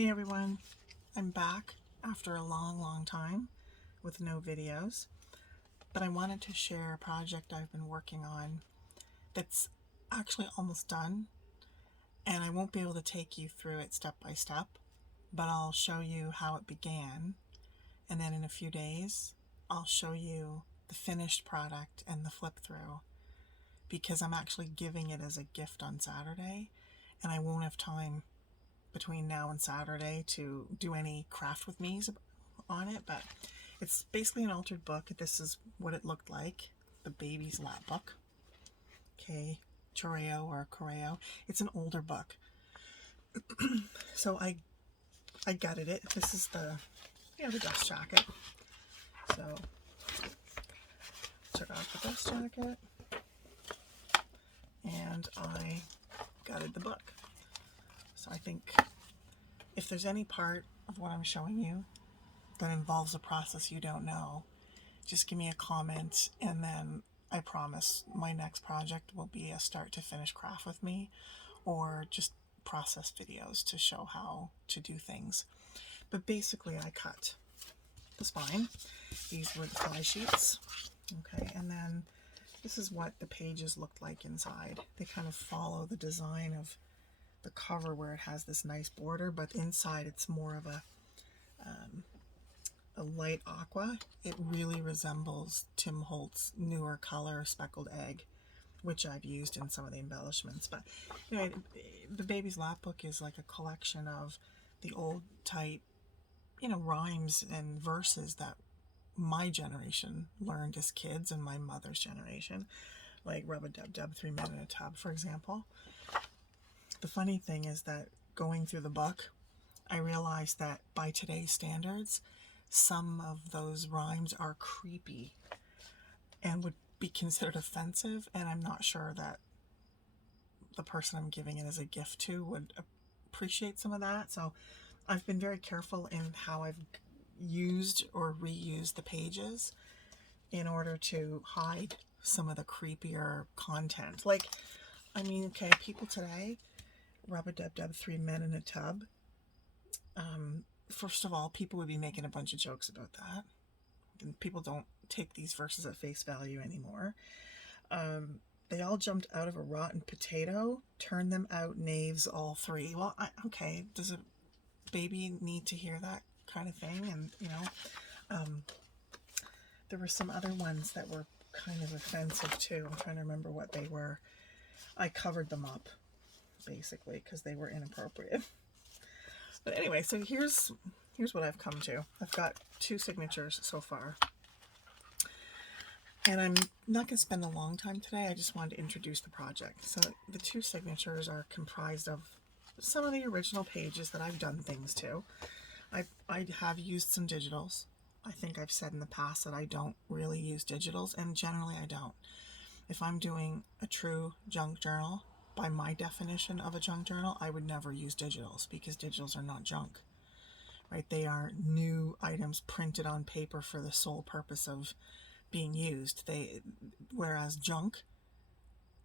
Hey everyone, I'm back after a long time with no videos, but I wanted to share a project I've been working on that's actually almost done, and I won't be able to take you through it step by step, but I'll show you how it began, and then in a few days I'll show you the finished product and the flip through, because I'm actually giving it as a gift on Saturday, and I won't have time between now and Saturday to do any craft with me's on it, but it's basically an altered book. This is what it looked like, the baby's lap book. Okay, Choreo or Coreo. It's an older book. So I gutted it. This is the dust jacket. So took off the dust jacket and I gutted the book. So I think if there's any part of what I'm showing you that involves a process you don't know, just give me a comment, and then I promise my next project will be a start to finish craft with me, or just process videos to show how to do things. But basically I cut the spine. These were the fly sheets. Okay, and then this is what the pages looked like inside. They kind of follow the design of the cover where it has this nice border, but inside it's more of a light aqua. It really resembles Tim Holt's newer color Speckled Egg, which I've used in some of the embellishments. But anyway, the baby's lap book is like a collection of the old type, rhymes and verses that my generation learned as kids and my mother's generation, like Rub-a-Dub-Dub, 3 Men in a Tub, for example. The funny thing is that going through the book, I realized that by today's standards, some of those rhymes are creepy and would be considered offensive, and I'm not sure that the person I'm giving it as a gift to would appreciate some of that. So I've been very careful in how I've used or reused the pages in order to hide some of the creepier content. Like, okay, people today, Rub-a-Dub-Dub, 3 Men in a Tub. First of all, people would be making a bunch of jokes about that. And people don't take these verses at face value anymore. They all jumped out of a rotten potato. Turn them out, knaves, all three. Well, okay, does a baby need to hear that kind of thing? And, there were some other ones that were kind of offensive too. I'm trying to remember what they were. I covered them up, basically, because they were inappropriate. But anyway, so here's what I've come to. I've got 2 signatures so far. And I'm not going to spend a long time today. I just wanted to introduce the project. So the 2 signatures are comprised of some of the original pages that I've done things to. I have used some digitals. I think I've said in the past that I don't really use digitals, and generally I don't. If I'm doing a true junk journal, by my definition of a junk journal, I would never use digitals, because digitals are not junk, right? They are new items printed on paper for the sole purpose of being used. Whereas junk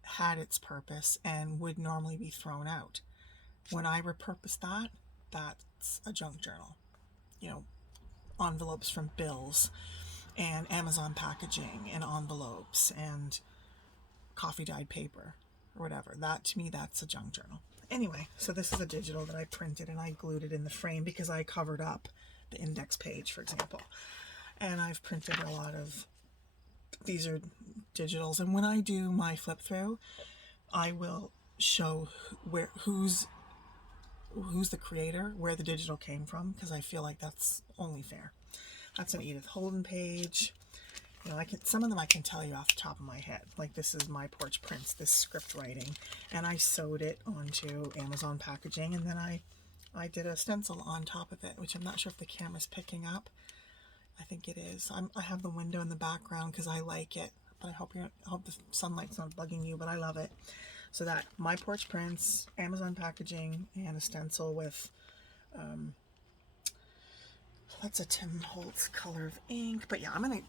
had its purpose and would normally be thrown out. When I repurpose that, that's a junk journal. Envelopes from Bills and Amazon packaging and envelopes and coffee dyed paper or whatever. That, to me, that's a junk journal. Anyway, so this is a digital that I printed and I glued it in the frame because I covered up the index page, for example. And I've printed a lot of, these are digitals. And when I do my flip through, I will show who's the creator, where the digital came from, because I feel like that's only fair. That's an Edith Holden page. Some of them I can tell you off the top of my head. Like, this is My Porch Prints, this script writing, and I sewed it onto Amazon packaging, and then I did a stencil on top of it, which I'm not sure if the camera's picking up. I think it is. I have the window in the background because I like it, but I hope the sunlight's not bugging you, but I love it. So that My Porch Prints, Amazon packaging, and a stencil with that's a Tim Holtz color of ink. But yeah, I'm gonna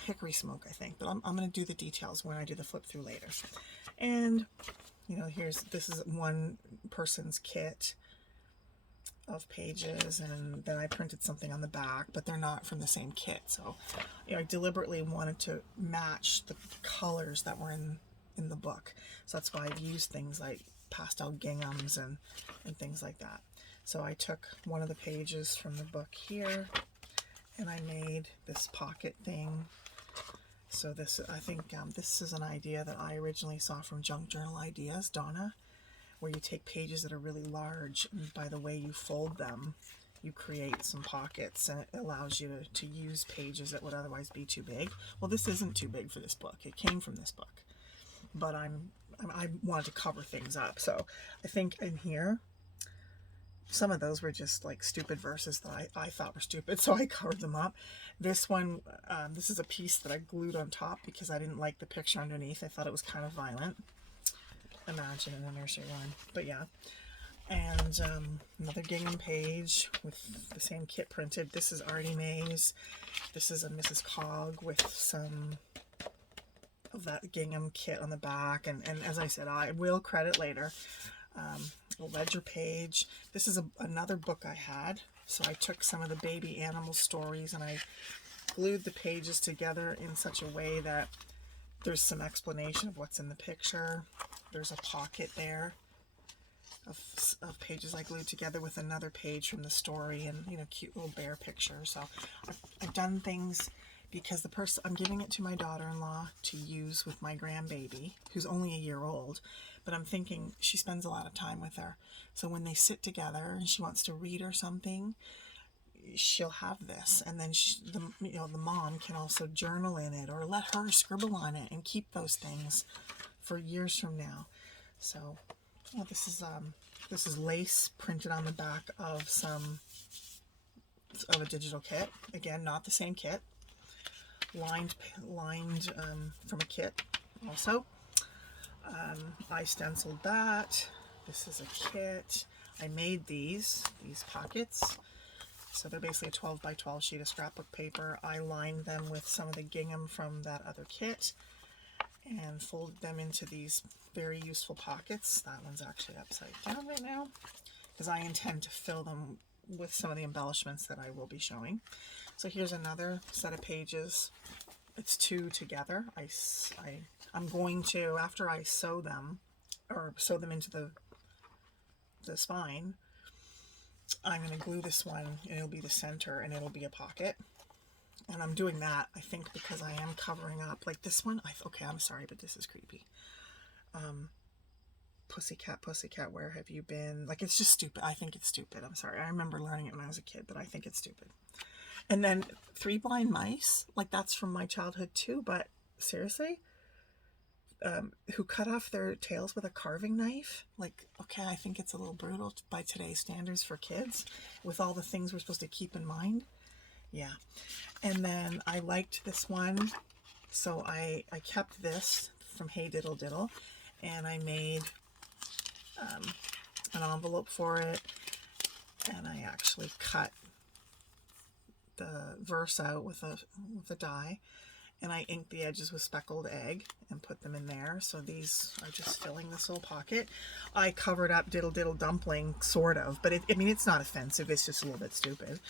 hickory smoke, I think, but I'm going to do the details when I do the flip through later. And this is one person's kit. of pages, and then I printed something on the back, but they're not from the same kit. So, I deliberately wanted to match the colors that were in the book. So that's why I've used things like pastel ginghams and things like that. So I took one of the pages from the book here, and I made this pocket thing. So this, I think this is an idea that I originally saw from Junk Journal Ideas, Donna, where you take pages that are really large, and by the way you fold them, you create some pockets, and it allows you to use pages that would otherwise be too big. Well, this isn't too big for this book. It came from this book, but I wanted to cover things up. So I think in here, some of those were just like stupid verses that I thought were stupid, so I covered them up. This one, this is a piece that I glued on top because I didn't like the picture underneath. I thought it was kind of violent. Imagine in a nursery rhyme, but yeah. And another gingham page with the same kit printed. This is Artie Mae's. This is a Mrs. Cog with some of that gingham kit on the back, and as I said, I will credit later. A ledger page. This is another book I had, so I took some of the baby animal stories and I glued the pages together in such a way that there's some explanation of what's in the picture. There's a pocket there of pages I glued together with another page from the story, and cute little bear picture. So I've done things because the person I'm giving it to my daughter-in-law to use with my grandbaby, who's only a year old, but I'm thinking she spends a lot of time with her. So when they sit together and she wants to read or something, she'll have this, and then the mom can also journal in it or let her scribble on it and keep those things for years from now. So this is lace printed on the back of a digital kit. Again, not the same kit. Lined from a kit also. I stenciled that. This is a kit. I made these pockets. So they're basically a 12 by 12 sheet of scrapbook paper. I lined them with some of the gingham from that other kit and folded them into these very useful pockets. That one's actually upside down right now because I intend to fill them with some of the embellishments that I will be showing. So here's another set of pages. It's two together. I'm going to, after I sew them into the spine, I'm going to glue this one, and it'll be the center, and it'll be a pocket. And I'm doing that, I think, because I am covering up, like this one. Okay, I'm sorry, but this is creepy. Pussycat, pussycat, where have you been? Like, it's just stupid. I think it's stupid. I'm sorry. I remember learning it when I was a kid, but I think it's stupid. And then Three Blind Mice, like that's from my childhood too, but seriously? Who cut off their tails with a carving knife? Like, okay, I think it's a little brutal by today's standards for kids with all the things we're supposed to keep in mind. Yeah. And then I liked this one, so I kept this from Hey Diddle Diddle, and I made an envelope for it, and I actually cut the verse out with a die, and I inked the edges with speckled egg and put them in there. So these are just filling this little pocket. I covered up Diddle Diddle Dumpling, sort of, but it's not offensive, it's just a little bit stupid.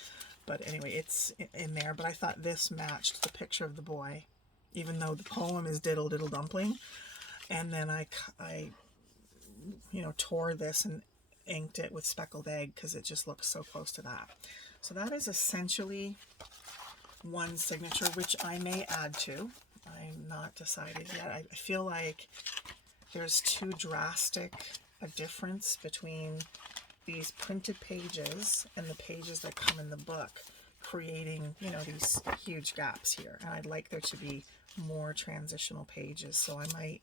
But anyway, it's in there, but I thought this matched the picture of the boy, even though the poem is Diddle Diddle Dumpling. And then I tore this and inked it with speckled egg because it just looks so close to that. So that is essentially one signature, which I may add to. I'm not decided yet. I feel like there's too drastic a difference between these printed pages and the pages that come in the book, creating, these huge gaps here. And I'd like there to be more transitional pages. So I might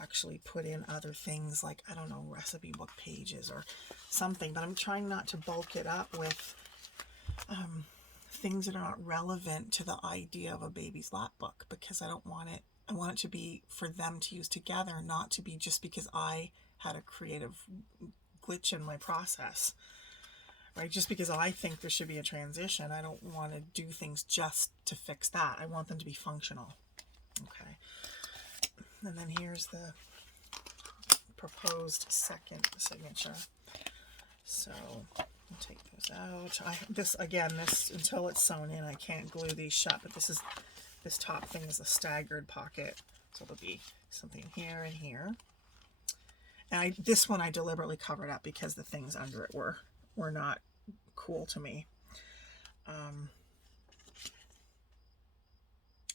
actually put in other things like, I don't know, recipe book pages or something, but I'm trying not to bulk it up with things that are not relevant to the idea of a baby's lap book, because I don't want it. I want it to be for them to use together, not to be just because I had a creative glitch in my process, right? Just because I think there should be a transition, I don't want to do things just to fix that. I want them to be functional. Okay. And then here's the proposed second signature. So I'll take those out. This until it's sewn in, I can't glue these shut, but this top thing is a staggered pocket, so there'll be something here and here. And this one I deliberately covered up because the things under it were not cool to me.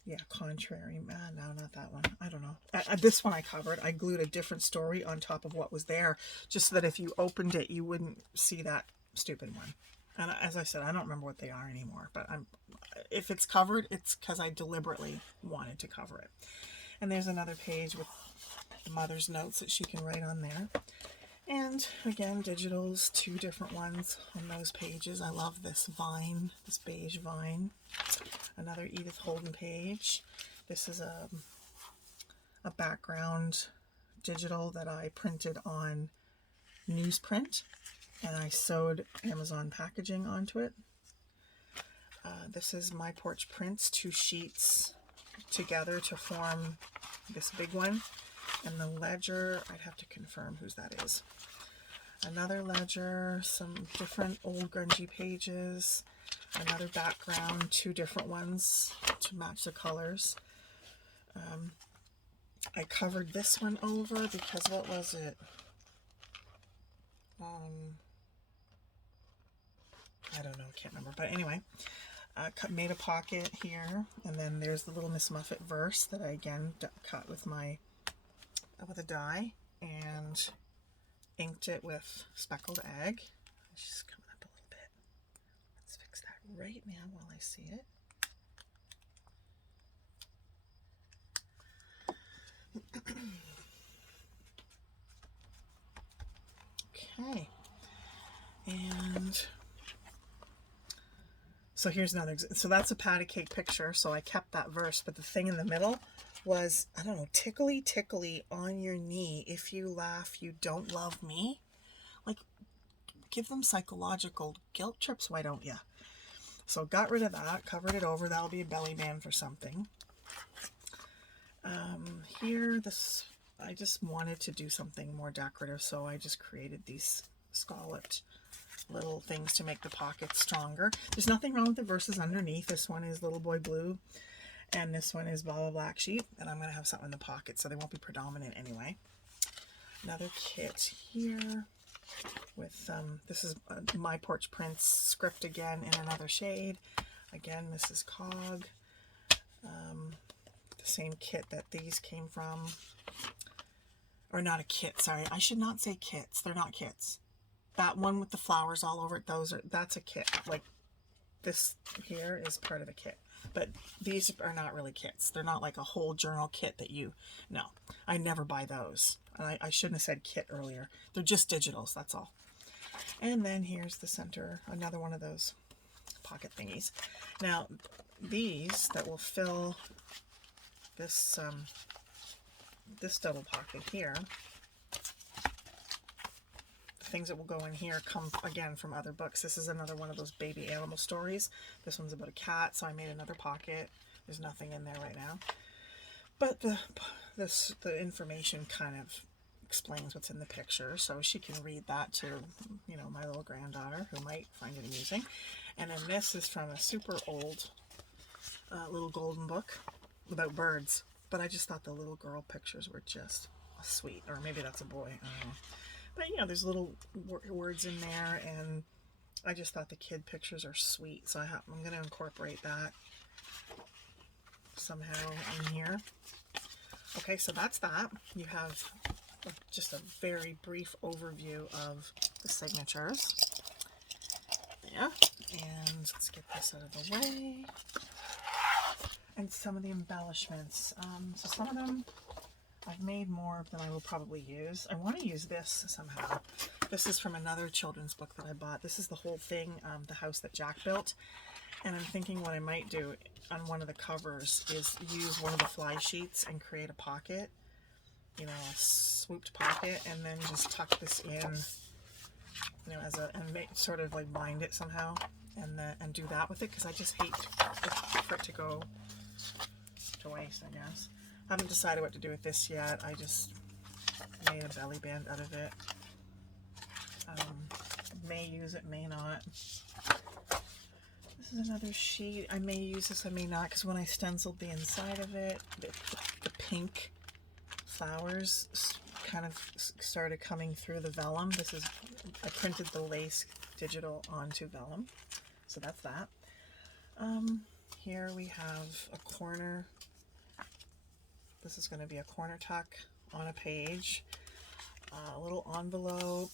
Yeah, contrary. No, not that one. I don't know. This one I covered. I glued a different story on top of what was there, just so that if you opened it, you wouldn't see that stupid one. And as I said, I don't remember what they are anymore. But if it's covered, it's because I deliberately wanted to cover it. And there's another page with the mother's notes that she can write on there. And again, digitals, 2 different ones on those pages. I love this vine, this beige vine. Another Edith Holden page. This is a background digital that I printed on newsprint, and I sewed Amazon packaging onto it. This is My Porch Prints, 2 sheets together to form this big one. And the ledger, I'd have to confirm whose that is. Another ledger, some different old grungy pages, another background, 2 different ones to match the colors. I covered this one over because what was it? I don't know, can't remember. But anyway, made a pocket here, and then there's the little Miss Muffet verse that I again cut with a die and inked it with speckled egg. It's just coming up a little bit. Let's fix that right now while I see it. Okay. And so here's another, so that's a patty cake picture, so I kept that verse, but the thing in the middle was, I don't know, tickly, tickly on your knee. If you laugh, you don't love me. Like, give them psychological guilt trips, why don't you? So got rid of that, covered it over. That'll be a belly band for something. Here, I just wanted to do something more decorative, so I just created these scalloped little things to make the pockets stronger. There's nothing wrong with the verses underneath. This one is Little Boy Blue, and this one is Blah Blah Black Sheep, and I'm going to have something in the pocket, so they won't be predominant anyway. Another kit here with, this is My Porch Prints script again in another shade. Again, this is Cog. The same kit that these came from. Or not a kit, sorry. I should not say kits. They're not kits. That one with the flowers all over it, that's a kit. Like, this here is part of a kit. But these are not really kits. They're not like a whole journal kit that no. I never buy those. I shouldn't have said kit earlier. They're just digitals, that's all. And then here's the center, another one of those pocket thingies. Now, these that will fill this, this double pocket here, the things that will go in here come again from other books. This is another one of those baby animal stories. This one's about a cat, so I made another pocket. There's nothing in there right now, but the information kind of explains what's in the picture, so she can read that to, you know, my little granddaughter who might find it amusing. And then this is from a super old little golden book about birds, but I just thought the little girl pictures were just sweet, or maybe that's a boy, I don't know. But you know, there's little words in there, and I just thought the kid pictures are sweet, so I'm going to incorporate that somehow in here. Okay, so that's that. You have just a very brief overview of the signatures. Yeah, and let's get this out of the way. And some of the embellishments. So some of them I've made more than I will probably use. I want to use this somehow. This is from another children's book that I bought. This is the whole thing, The House That Jack Built. And I'm thinking what I might do on one of the covers is use one of the fly sheets and create a pocket, you know, a swooped pocket, and then just tuck this in, you know, and make, sort of like bind it somehow, and do that with it, because I just hate for it to go to waste, I guess. Haven't decided what to do with this yet. I just made a belly band out of it. may use it, may not. This is another sheet. I may use this, I may not, because when I stenciled the inside of it, the pink flowers kind of started coming through the vellum. I printed the lace digital onto vellum, so that's that. Here we have a corner. This is going to be a corner tuck on a page, a little envelope,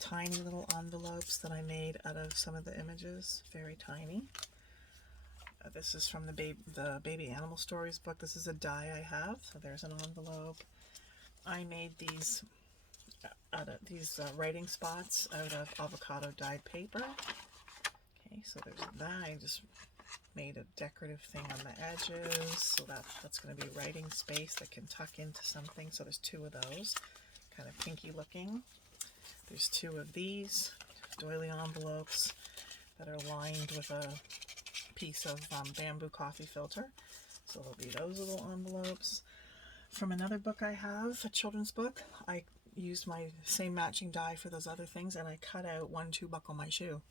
tiny little envelopes that I made out of some of the images, very tiny. This is from the Baby Animal Stories book. This is a die I have, so there's an envelope. I made these writing spots out of avocado dyed paper. Okay, so there's that. I just made a decorative thing on the edges, so that's going to be writing space that can tuck into something. So there's two of those, kind of pinky looking. There's two of these doily envelopes that are lined with a piece of bamboo coffee filter. So there'll be those little envelopes. From another book I have, a children's book, I used my same matching die for those other things, and I cut out 1, 2, buckle my shoe.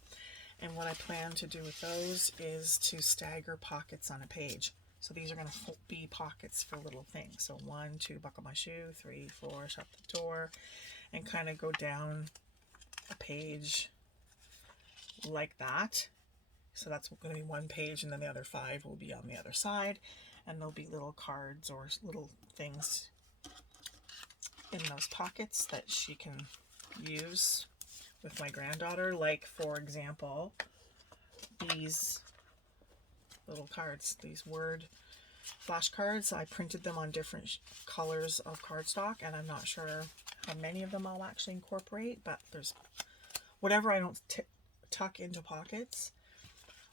And what I plan to do with those is to stagger pockets on a page. So these are going to be pockets for little things. So 1, 2, buckle my shoe, 3, 4, shut the door, and kind of go down a page like that. So that's going to be one page, and then the other 5 will be on the other side, and there'll be little cards or little things in those pockets that she can use with my granddaughter. Like, for example, these little cards, these word flashcards. I printed them on different colors of cardstock, and I'm not sure how many of them I'll actually incorporate, but there's whatever I don't tuck into pockets.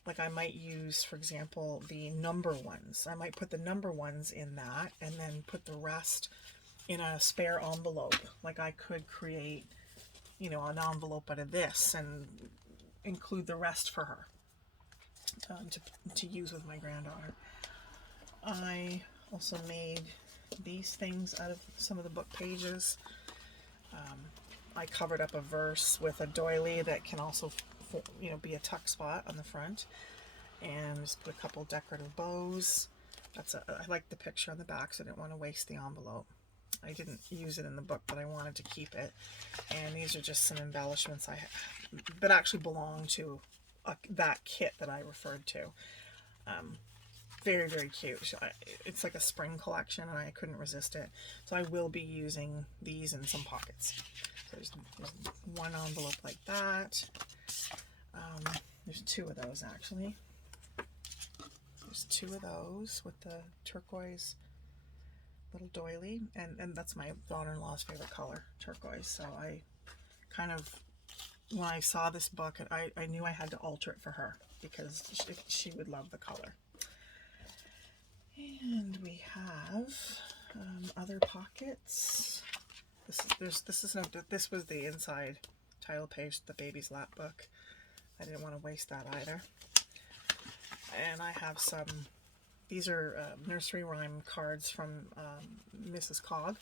Like, I might use, for example, the number ones. I might put the number ones in that and then put the rest in a spare envelope. Like, I could create, you know, an envelope out of this and include the rest for her to use with my granddaughter. I also made these things out of some of the book pages. I covered up a verse with a doily that can also, you know, be a tuck spot on the front, and just put a couple decorative bows. I like the picture on the back, so I didn't want to waste the envelope. I didn't use it in the book, but I wanted to keep it. And these are just some embellishments that actually belong to that kit that I referred to. Very, very cute. It's like a spring collection, and I couldn't resist it. So I will be using these in some pockets. So there's one envelope like that. There's 2 of those, actually. There's 2 of those with the turquoise little doily, and that's my daughter-in-law's favorite color, turquoise. So I kind of, when I saw this book, I knew I had to alter it for her because she would love the color. And we have other pockets. This was the inside title page, the baby's lap book. I didn't want to waste that either. And I have these are nursery rhyme cards from Mrs. Cog,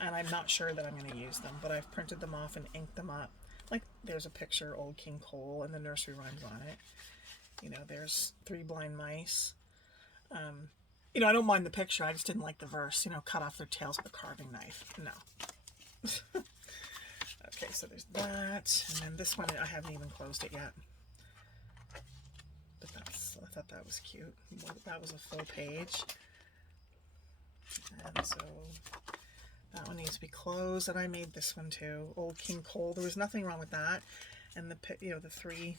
and I'm not sure that I'm going to use them, but I've printed them off and inked them up. Like, there's a picture, Old King Cole, and the nursery rhymes on it. You know, there's 3 blind mice. You know, I don't mind the picture, I just didn't like the verse, you know, cut off their tails with a carving knife. No. Okay, so there's that, and then this one, I haven't even closed it yet. But I thought that was cute. That was a full page. And so that one needs to be closed, and I made this one too. Old King Cole, there was nothing wrong with that. And the three,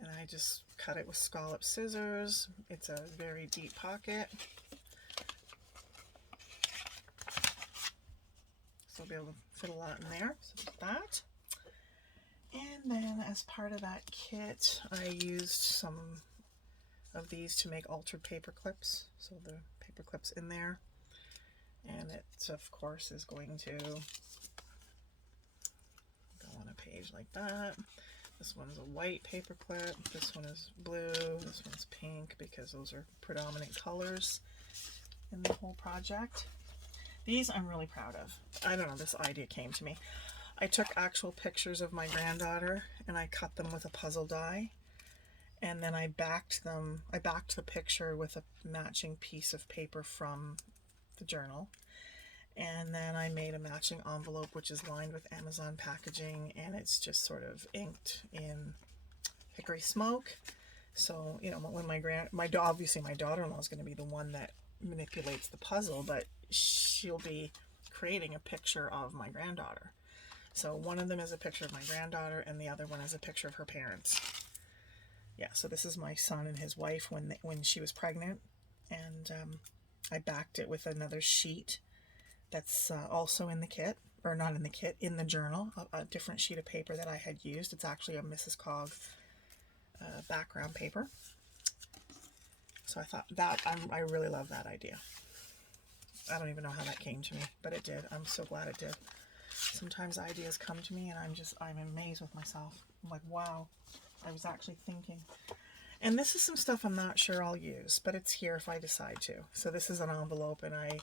and I just cut it with scallop scissors. It's a very deep pocket. So I'll be able to fit a lot in there. So there's that. And then as part of that kit, I used some of these to make altered paper clips. So the paper clips in there. And it, of course, is going to go on a page like that. This one's a white paper clip. This one is blue. This one's pink, because those are predominant colors in the whole project. These I'm really proud of. I don't know, this idea came to me. I took actual pictures of my granddaughter and I cut them with a puzzle die, and then I backed the picture with a matching piece of paper from the journal, and then I made a matching envelope which is lined with Amazon packaging, and it's just sort of inked in hickory smoke. So, you know, when obviously my daughter-in-law is going to be the one that manipulates the puzzle, but she'll be creating a picture of my granddaughter. So one of them is a picture of my granddaughter, and the other one is a picture of her parents. Yeah, so this is my son and his wife when she was pregnant, and I backed it with another sheet that's also in the kit, or not in the kit, in the journal, a different sheet of paper that I had used. It's actually a Mrs. Cog background paper. So I thought that, I really love that idea. I don't even know how that came to me, but it did. I'm so glad it did. Sometimes ideas come to me and I'm amazed with myself. I'm like, wow, I was actually thinking. And this is some stuff I'm not sure I'll use, but it's here if I decide to. So this is an envelope, and I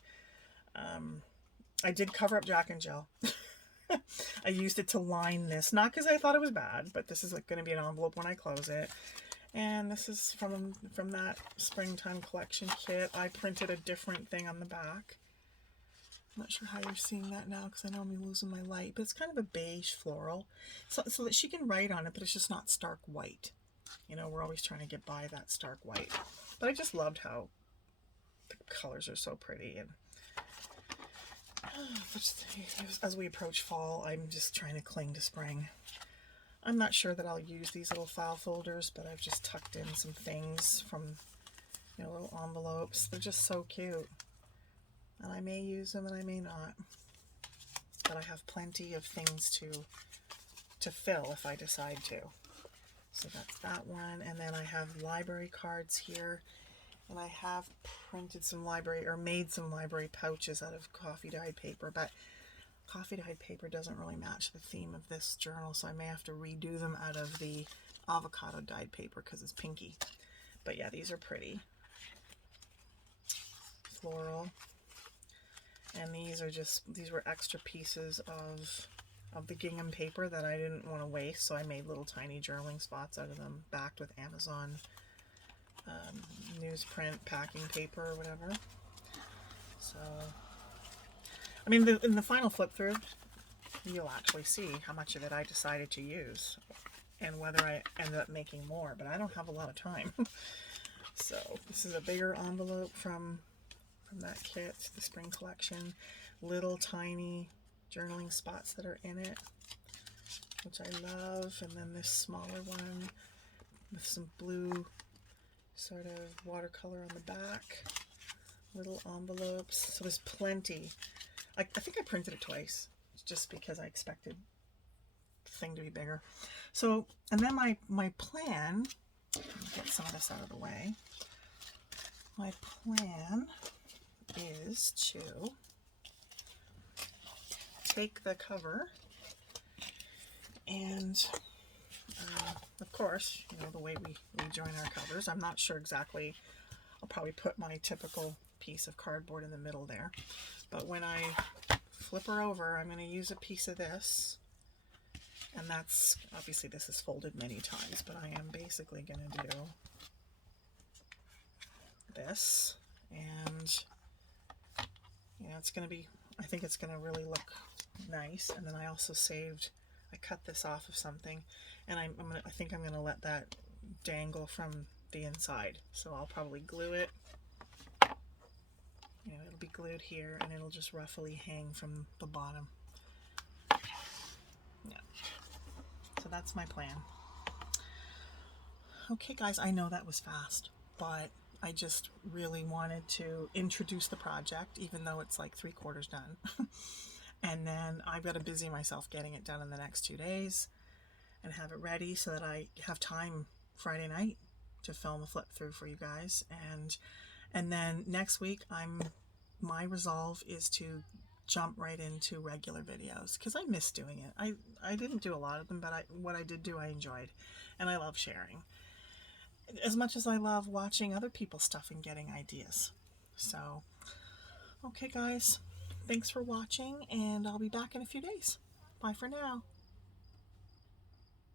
did cover up Jack and Jill. I used it to line this, not because I thought it was bad, but this is like going to be an envelope when I close it. And this is from that springtime collection kit. I printed a different thing on the back. I'm not sure how you're seeing that now because I know I'm losing my light, but it's kind of a beige floral, so that she can write on it, but it's just not stark white. You know, we're always trying to get by that stark white. But I just loved how the colors are so pretty. And as we approach fall, I'm just trying to cling to spring. I'm not sure that I'll use these little file folders, but I've just tucked in some things from, you know, little envelopes. They're just so cute. And I may use them and I may not. But I have plenty of things to fill if I decide to. So that's that one. And then I have library cards here. And I have printed some made some library pouches out of coffee dyed paper. But coffee dyed paper doesn't really match the theme of this journal, so I may have to redo them out of the avocado dyed paper because it's pinky. But yeah, these are pretty. Floral. And these were extra pieces of the gingham paper that I didn't want to waste, so I made little tiny journaling spots out of them, backed with Amazon newsprint packing paper or whatever. So, I mean, in the final flip through, you'll actually see how much of it I decided to use and whether I ended up making more, but I don't have a lot of time. So this is a bigger envelope from that kit, the spring collection. Little tiny journaling spots that are in it, which I love. And then this smaller one with some blue sort of watercolor on the back. Little envelopes. So there's plenty. I think I printed it twice just because I expected the thing to be bigger. So, and then my plan, let me get some of this out of the way. My plan is to take the cover and of course, you know, the way we join our covers, I'm not sure exactly. I'll probably put my typical piece of cardboard in the middle there, but when I flip her over, I'm going to use a piece of this, and that's obviously this is folded many times, but I am basically going to do this, and you know, it's going to be, I think it's going to really look nice. And then I also I cut this off of something, and I think I'm going to let that dangle from the inside. So I'll probably glue it. You know, it'll be glued here, and it'll just roughly hang from the bottom. Yeah. So that's my plan. Okay, guys, I know that was fast, but I just really wanted to introduce the project, even though it's like 3/4 done. And then I've got to busy myself getting it done in the next 2 days and have it ready so that I have time Friday night to film a flip through for you guys. And then next week, my resolve is to jump right into regular videos because I miss doing it. I didn't do a lot of them, but what I did do, I enjoyed, and I love sharing as much as I love watching other people's stuff and getting ideas. So, okay, guys, Thanks for watching, and I'll be back in a few days. Bye for now.